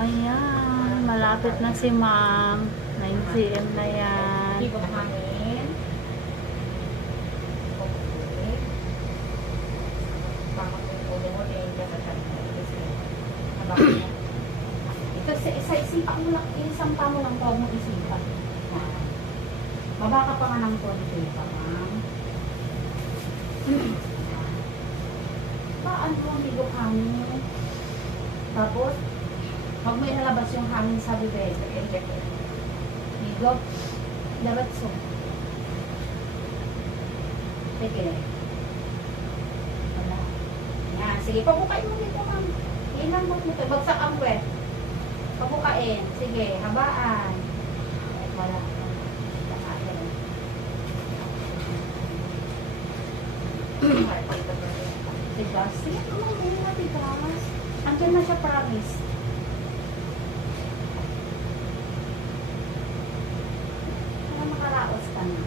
Ayan, malapit na si ma'am. 9 cm na yan. Keep of hangin. Okay. Bakit yung ulo mo, tingin ka sa tabi mo. Ito, sa isipan mo lang, isampa mo lang, huwag mo isipan. Baba ka pa nga ng konti pa, ma'am. Paano mo ang higop hangin? Tapos, huwag mo inalabas yung hangin sa bibig. Higop, daratso. Sige. Wala. Yan, sige, pabukain mo dito, ma'am. Ilang mo dito, bagsak ang wet. Pabukain. Sige, habaan. Wala. Tigas. Sige, kumamay na tigas. Andiyan na siya, promise. Para makaraos ka na.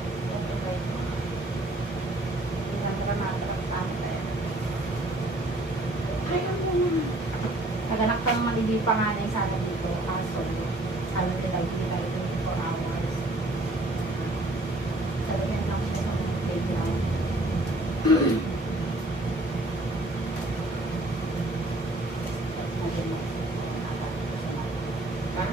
Naganak ka naman hindi panganay sa atin dito. Kaso, ano nila, hindi tayo 24 hours. Sabi niya lang siya sa playground. Ha?